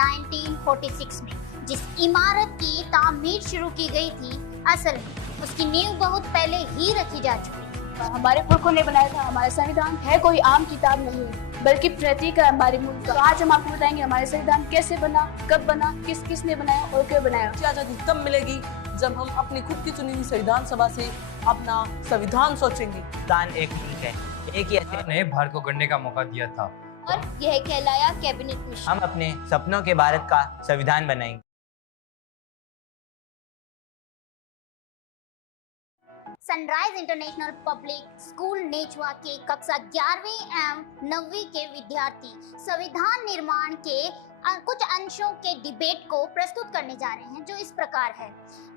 1946 में जिस इमारत की तामीर शुरू की गई थी, असल में उसकी नींव बहुत पहले ही रखी जा चुकी थी। हमारे पुरखों ने बनाया था। हमारा संविधान है कोई आम किताब नहीं, बल्कि प्रतीक है हमारे मुल्क का। आज हम आपको बताएंगे हमारे संविधान कैसे बना, कब बना, किसने बनाया और क्यों बनाया। आजादी तब मिलेगी जब हम अपनी खुद की चुनी हुई संविधान सभा से अपना संविधान सोचेंगे। संविधान एक मुल्क है, एक ही ऐसे ने भारत को गढ़ने का मौका दिया था और यह कहलाया कैबिनेट मिशन। हम अपने सपनों के भारत का संविधान बनाएंगे। सनराइज इंटरनेशनल पब्लिक स्कूल नेचवा के कक्षा 11वीं एवं 9वीं के विद्यार्थी संविधान निर्माण के कुछ अंशों के डिबेट को प्रस्तुत करने जा रहे हैं, जो इस प्रकार है।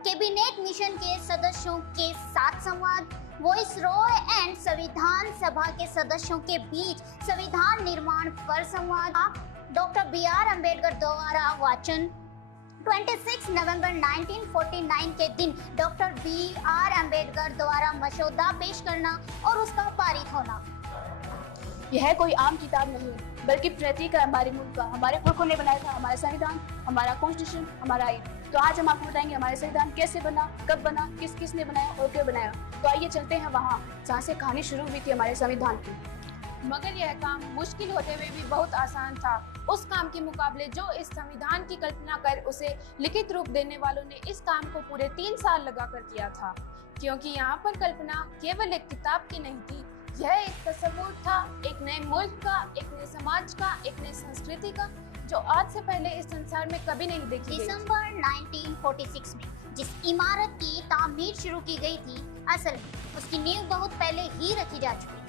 कैबिनेट मिशन के सदस्यों के साथ संवाद, वॉइस रॉय एंड संविधान सभा के सदस्यों के बीच संविधान निर्माण पर संवाद, डॉक्टर BR अम्बेडकर द्वारा वाचन। 26 नवंबर 1949 के दिन डॉक्टर BR अम्बेडकर द्वारा मसौदा पेश करना और उसका पारित होना। यह कोई आम किताब नहीं, बल्कि प्रतीक है हमारे मुल्क का। हमारे पुरखों ने बनाया था। हमारा संविधान, हमारा कॉन्स्टिट्यूशन, हमारा आइन। तो आज हम आपको बताएंगे हमारे संविधान कैसे बना, कब बना, किसने बनाया और क्यों बनाया। तो आइए चलते हैं वहाँ जहाँ से कहानी शुरू हुई थी हमारे संविधान की। मगर यह काम मुश्किल होते हुए भी बहुत आसान था। उस काम के मुकाबले जो इस संविधान की कल्पना कर उसे लिखित रूप देने वालों ने इस काम को पूरे 3 साल लगाकर किया था, क्योंकि यहाँ पर कल्पना केवल एक किताब की नहीं थी। यह एक तस्वुर था, एक नए मुल्क का, एक नए समाज का, एक नई संस्कृति का, जो आज से पहले इस संसार में कभी नहीं देखी गई। दिसंबर 1946 में जिस इमारत की तामीर शुरू की गई थी, असल में उसकी नींव बहुत पहले ही रखी जा चुकी थी।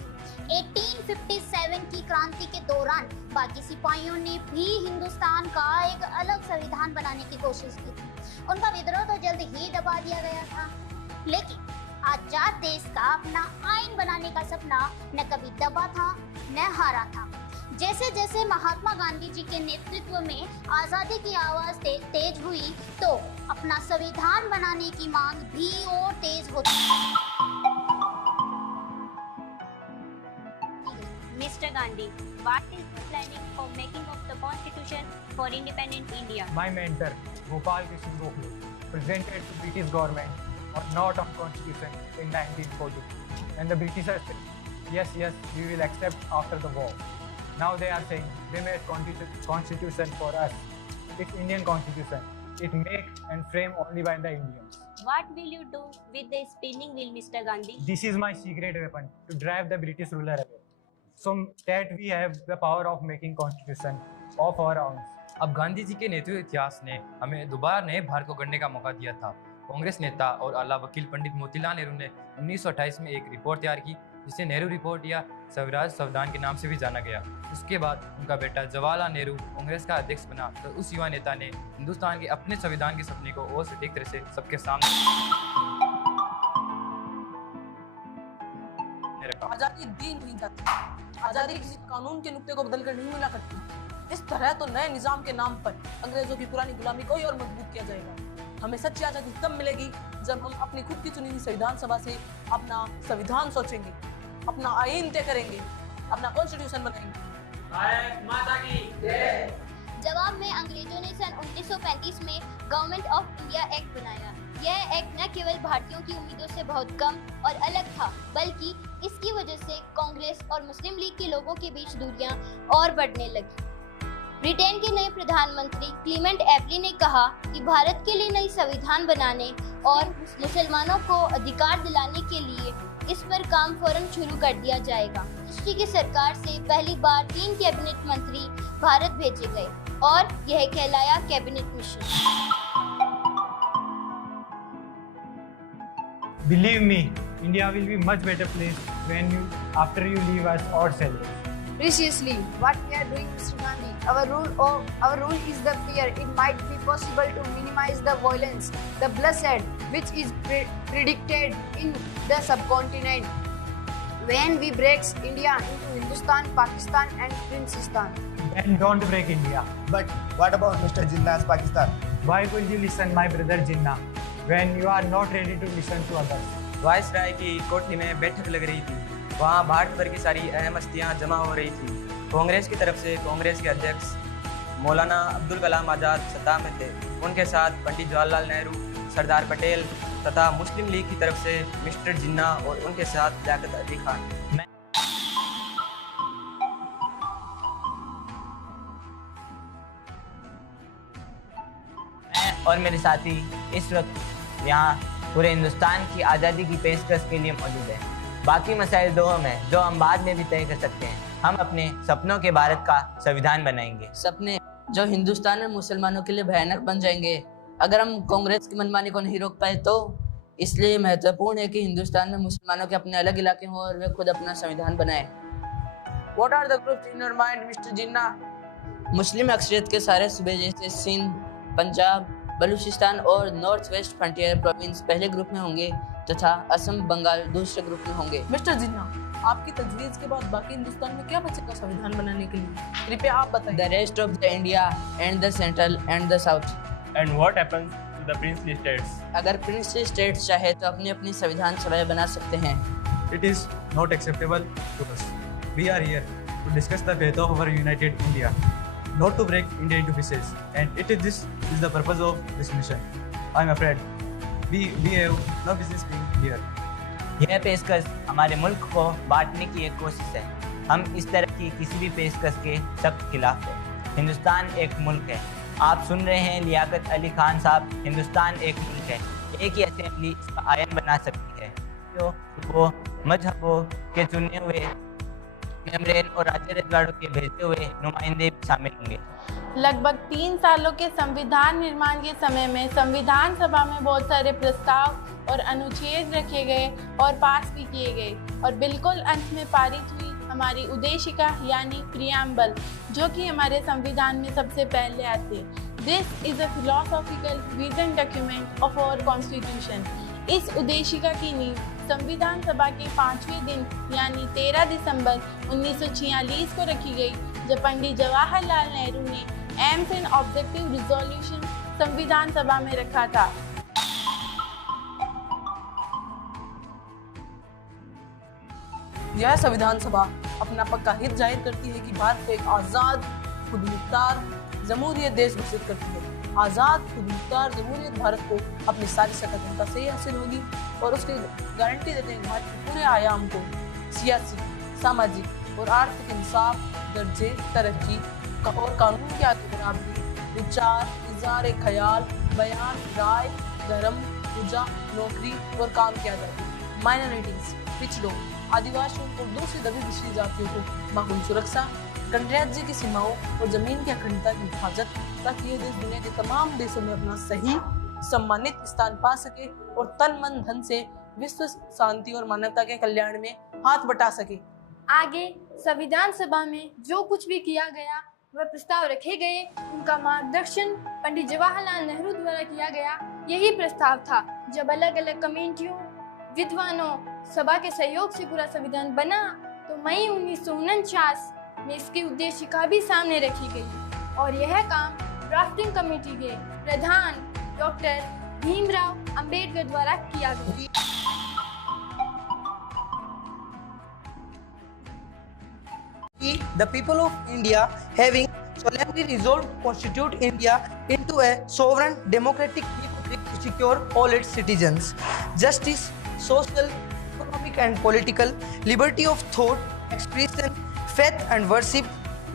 1857 की क्रांति के दौरान बाकी सिपाहियों ने भी हिंदुस्तान का एक अलग संविधान बनाने की कोशिश की थी। उनका विद्रोह तो जल्द ही दबा दिया गया था, लेकिन आजाद देश का अपना आइन बनाने का सपना न कभी दबा था न हारा था। जैसे जैसे महात्मा गांधी जी के नेतृत्व में आजादी की आवाज तेज हुई, तो अपना संविधान बनाने की मांग भी और तेज होती। Mr. Gandhi, what is the planning for making of the constitution for independent India? My mentor Gopal Krishna Gokhale presented to British government or not on constitution in 1942, and the Britishers said yes, we will accept after the war. Now they are saying they made constitution for us. It's Indian constitution. It made and framed only by the Indians. What will you do with the spinning wheel, Mr. Gandhi? This is my secret weapon to drive the British ruler away, so that we have the power of making constitution of our own. अब गांधी जी के नेतृत्व इतिहास ने हमें दोबारा नए भारत को गढ़ने का मौका दिया था। कांग्रेस नेता और आला वकील पंडित मोतीलाल नेहरू ने 1928 में एक रिपोर्ट तैयार की, जिसे नेहरू रिपोर्ट या स्वराज संविधान के नाम से भी जाना गया। उसके बाद उनका बेटा जवाहरलाल नेहरू कांग्रेस का अध्यक्ष बना, तो उस युवा नेता ने हिंदुस्तान के अपने संविधान के सपने को और सटीक तरह से सबके सामने रखा। आजादी दी नहीं जाती, आजादी किसी कानून के नुक्ते को बदलकर नहीं मिला करती। इस तरह तो नए निजाम के नाम पर अंग्रेजों की पुरानी गुलामी को और मजबूत किया जाएगा। हमें सच्ची आजादी तब मिलेगी जब हम अपनी खुद की चुनी हुई संविधान सभा से अपना संविधान सोचेंगे, अपना आइन तय करेंगे, अपना कॉन्स्टिट्यूशन बनाएंगे। माता की जय। जवाब में अंग्रेजों ने सन 1935 में गवर्नमेंट ऑफ इंडिया एक्ट बनाया। यह एक्ट न केवल भारतीयों की उम्मीदों से बहुत कम और अलग था, बल्कि इसकी वजह से कांग्रेस और मुस्लिम लीग के लोगों के बीच दूरियां और बढ़ने लगी। ब्रिटेन के नए प्रधानमंत्री क्लीमेंट एटली ने कहा कि भारत के लिए नई संविधान बनाने और मुसलमानों को अधिकार दिलाने के लिए इस पर काम फौरन शुरू कर दिया जाएगा। ब्रिटिश की सरकार से पहली बार 3 कैबिनेट मंत्री भारत भेजे गए और यह कहलाया cabinet mission. Believe me, India will be much better place after you leave us ourselves. Preciously, what we are doing, Mr. Gandhi, our rule is the fear. It might be possible to minimize the violence, the bloodshed, which is predicted in the subcontinent when we break India into Hindustan, Pakistan, and Princestan. Then don't break India. But what about Mr. Jinnah's Pakistan? Why will you listen, my brother Jinnah, when you are not ready to listen to others? Viceroy की कोठरी में बैठक लग रही थी। वहाँ भारत भर की सारी अहम हस्तियाँ जमा हो रही थी। कांग्रेस की तरफ से कांग्रेस के अध्यक्ष मौलाना अब्दुल कलाम आज़ाद सत्ता में थे। उनके साथ पंडित जवाहरलाल नेहरू, सरदार पटेल तथा मुस्लिम लीग की तरफ से मिस्टर जिन्ना और उनके साथ लियाकत अली खान। मैं और मेरे साथी इस वक्त यहाँ पूरे हिंदुस्तान की आज़ादी की पेशकश के लिए मौजूद है। बाकी मसाइल दो हम हैं जो हम बाद में भी तय कर सकते हैं। हम अपने सपनों के भारत का संविधान बनाएंगे, सपने जो हिंदुस्तान में मुसलमानों के लिए भयानक बन जाएंगे अगर हम कांग्रेस की मनमानी को नहीं रोक पाए तो। इसलिए महत्वपूर्ण है कि हिंदुस्तान में मुसलमानों के अपने अलग इलाके हों और वे खुद अपना संविधान बनाएं। What are the groups in your mind, Mr. जिन्ना? मुस्लिम अक्सरियत के सारे सूबे जैसे सिंध, पंजाब, बलूचिस्तान और नॉर्थ वेस्ट फ्रंटियर प्रोविंस पहले ग्रुप में होंगे तथा असम, बंगाल दूसरे ग्रुप में होंगे। मिस्टर जिन्ना, आपकी तजवीज़ के बाद बाकी हिंदुस्तान में क्या बचेगा संविधान बनाने के लिए? कृपया आप बताएं। The rest of the India and the central and the south. And what happens to the princely states? अगर प्रिंसली स्टेट्स चाहे तो अपनी अपनी संविधान सभाएं बना सकते हैं। It is not acceptable to us. We are here to discuss the fate of our united India, not to break India into pieces. And this is the purpose of this mission. I'm afraid we have no business being here. यह पेशकश हमारे मुल्क को बांटने की एक कोशिश है। हम इस तरह की किसी भी पेशकश के सख्त खिलाफ हैं। हिंदुस्तान एक मुल्क है। आप सुन रहे हैं लियाकत अली खान साहब। हिंदुस्तान एक मुल्क है। एक ही असेंबली इसका आयन बना सकती है। तो वो मजहबों के चुने हुए मेम्बरेन और राज्य रजवाड़ों के भेजे हुए नुमाइंदे भी शामिल होंगे। लगभग 3 सालों के संविधान निर्माण के समय में संविधान सभा में बहुत सारे प्रस्ताव और अनुच्छेद रखे गए और पास भी किए गए और बिल्कुल अंत में पारित हुई हमारी उद्देशिका यानी प्रियम्बल, जो कि हमारे संविधान में सबसे पहले आते। This is a philosophical vision document of our constitution. इस उद्देशिका की नींव संविधान सभा के 5वें दिन यानी 13 दिसंबर 1946 को रखी गई, जब पंडित जवाहरलाल नेहरू ने एम्स एंड ऑब्जेक्टिव रिजोल्यूशन संविधान सभा में रखा था। यह संविधान सभा अपना पक्का हित जाहिर करती है कि भारत को एक आज़ाद, खुद मुख्तार जमहूरियत देश घोषित करती है। आज़ाद, खुद मुख्तार जमहूरियत भारत को अपनी सारी स्वतंत्रता से ही हासिल होगी और उसकी गारंटी देते हैं भारत के पूरे आयाम को सियासी, सामाजिक और आर्थिक इंसाफ, दर्जे, तरक्की और कानून के आगे बराबरी, विचार, इज़हार ख्याल, बयान, राय, धर्म, पूजा, नौकरी और काम किया जाता है। माइनॉरिटीज, पिछड़ों, आदिवासियों और दूसरी दबी पिछड़ी जातियों को माहौल सुरक्षा, गणराज्य की सीमाओं और जमीन की अखंडता की हिफाजत, ताकि ये देश दुनिया के तमाम देशों में अपना सही सम्मानित स्थान पा सके और तन मन धन से विश्व शांति और मानवता के कल्याण में हाथ बटा सके। आगे संविधान सभा में जो कुछ भी किया गया वह प्रस्ताव रखे गए, उनका मार्गदर्शन पंडित जवाहरलाल नेहरू द्वारा किया गया। यही प्रस्ताव था। जब अलग अलग कमेटियों, विद्वानों, सभा के सहयोग से पूरा संविधान बना तो मई 1949 में इसकी उद्देशिका भी सामने रखी गई और यह काम ड्राफ्टिंग कमेटी के प्रधान डॉक्टर भीमराव अंबेडकर द्वारा किया गया। The people of India, having solemnly resolved to constitute India into a sovereign democratic republic to secure all its citizens justice, social, economic and political, liberty of thought, expression, faith and worship,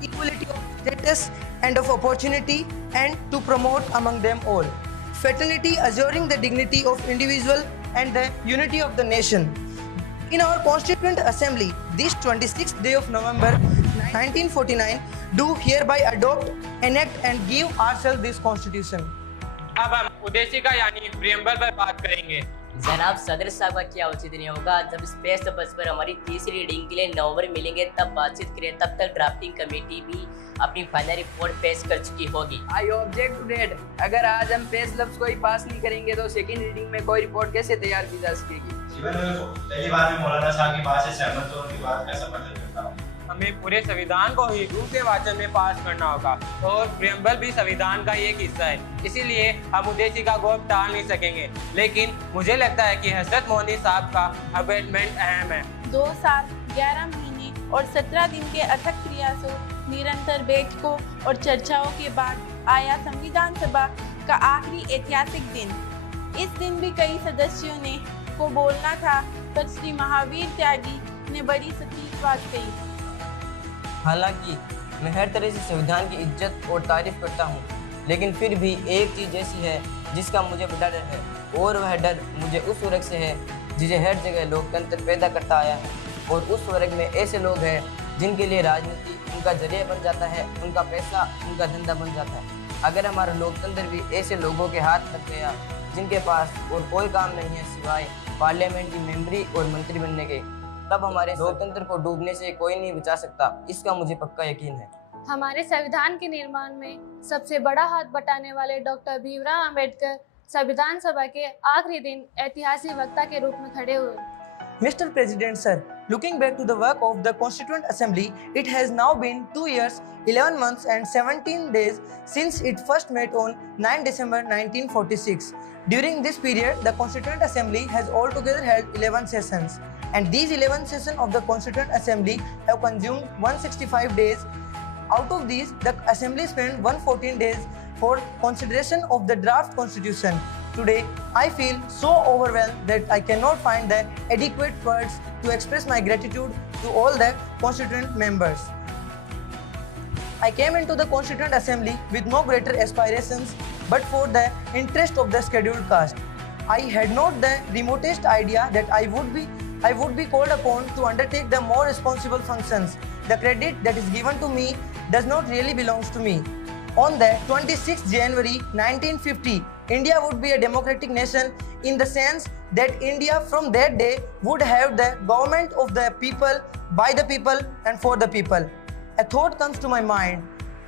equality of status and of opportunity, and to promote among them all fraternity, assuring the dignity of individual and the unity of the nation. In our Constituent Assembly, this 26th day of November 1949, do hereby adopt, enact and give ourselves this Constitution. अब हम उद्देशिका यानी preamble पर बात करेंगे। जनाब सदर साहब का क्या उचित नहीं होगा, जब स्पेस बस पर हमारी तीसरी रीडिंग के लिए नवंबर मिलेंगे तब बातचीत करें। तब तक ड्राफ्टिंग कमेटी भी अपनी फाइनल रिपोर्ट पेश कर चुकी होगी। I object to date. अगर आज हम पेश लफ्ज को ही पास नहीं करेंगे तो सेकंड रीडिंग में कोई रिपोर्ट कैसे तैयार की जा सकेगी? पहली बार में मौलाना साहब की बात से सहमत हूं, उनकी बात का समर्थन करता हूं। हमें पूरे संविधान को ही दूसरे वाचन में पास करना होगा और प्रियम्बल भी संविधान का एक हिस्सा है, इसीलिए हम उद्देशिका को अब टाल नहीं सकेंगे। लेकिन मुझे लगता है कि हजरत मोदी साहब का अपॉइंटमेंट अहम है। 2 साल 11 महीने और 17 दिन के अथक प्रयासों, निरंतर बैठकों और चर्चाओं के बाद आया संविधान सभा का आखिरी ऐतिहासिक दिन। इस दिन भी कई सदस्यों ने को बोलना था, पर श्री महावीर त्यागी ने बड़ी सटीक बात कही। हालांकि मैं हर तरह से संविधान की इज्जत और तारीफ करता हूँ, लेकिन फिर भी एक चीज़ ऐसी है जिसका मुझे बड़ा डर है, और वह डर मुझे उस वर्ग से है जिसे हर जगह लोकतंत्र पैदा करता आया है। और उस वर्ग में ऐसे लोग हैं जिनके लिए राजनीति उनका जरिया बन जाता है, उनका पैसा उनका धंधा बन जाता है। अगर हमारा लोकतंत्र भी ऐसे लोगों के हाथ लग गया जिनके पास और कोई काम नहीं है सिवाय पार्लियामेंट की मेंबरी और मंत्री बनने के, तब हमारे लोकतंत्र को डूबने से कोई नहीं बचा सकता। इसका मुझे पक्का यकीन है। हमारे संविधान के निर्माण में सबसे बड़ा हाथ बटाने वाले डॉक्टर भीमराव अंबेडकर संविधान सभा के आखिरी दिन ऐतिहासिक वक्ता के रूप में खड़े हुए। Mr. President, sir, looking back to the work of the Constituent Assembly, it has now been 2 years, 11 months and 17 days since it first met on 9 December 1946. During this period, the Constituent Assembly has altogether held 11 sessions, and these 11 sessions of the Constituent Assembly have consumed 165 days. Out of these, the Assembly spent 114 days for consideration of the draft Constitution. Today, I feel so overwhelmed that I cannot find the adequate words to express my gratitude to all the constituent members. I came into the Constituent Assembly with no greater aspirations but for the interest of the scheduled caste. I had not the remotest idea that I would be called upon to undertake the more responsible functions. The credit that is given to me does not really belong to me. On the 26th January 1950, India would be a democratic nation in the sense that India from that day would have the government of the people, by the people and for the people. A thought comes to my mind.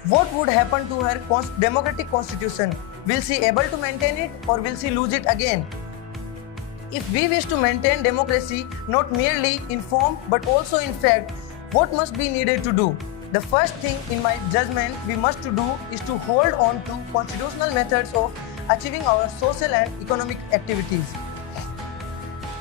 What would happen to her democratic constitution? Will she able to maintain it or will she lose it again? If we wish to maintain democracy not merely in form but also in fact, what must be needed to do? The first thing in my judgment we must to do is to hold on to constitutional methods of achieving our social and economic activities.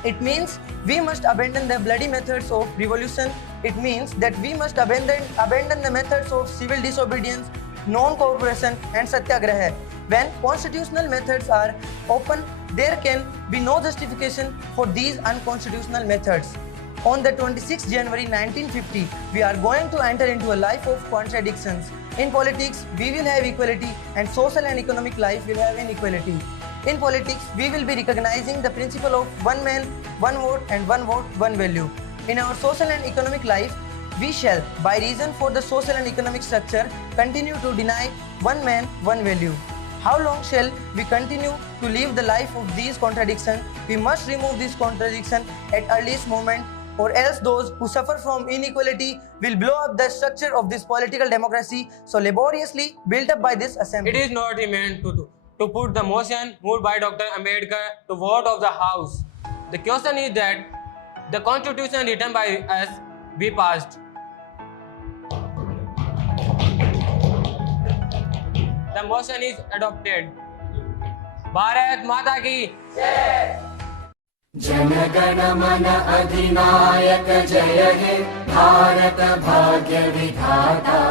It means we must abandon the bloody methods of revolution. It means that we must abandon the methods of civil disobedience, non-cooperation and satyagraha. When constitutional methods are open, there can be no justification for these unconstitutional methods. On the 26th January 1950, we are going to enter into a life of contradictions. In politics, we will have equality and social and economic life will have inequality. In politics, we will be recognizing the principle of one man, one vote and one vote, one value. In our social and economic life, we shall, by reason for the social and economic structure, continue to deny one man, one value. How long shall we continue to live the life of these contradictions? We must remove these contradictions at earliest moment, or else those who suffer from inequality will blow up the structure of this political democracy so laboriously built up by this assembly. It is not meant to put the motion moved by Dr. Ambedkar to vote of the House. The question is that the constitution written by us be passed. The motion is adopted. Bharat Mata ki Jai. जनगण मन अधिनायक जय हे भारत भाग्य विधाता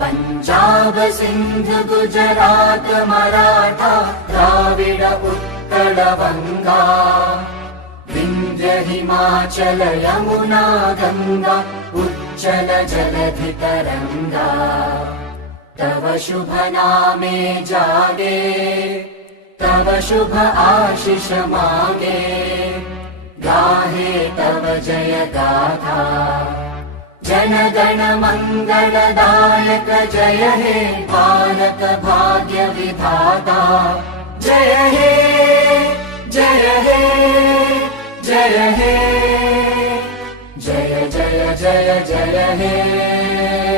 पंजाब सिंध गुजरात मराठा द्राविड उत्कल बंगा विंध्य हिमाचल यमुना गंगा उच्चल जलधि तरंगा तव शुभ नामे जागे तव शुभ आशीष मांगे गाहे तव जय गाथा जन गण मंगलदायक जय हे भारत भाग्य विधाता जय हे जय हे जय हे जय जय जय जय हे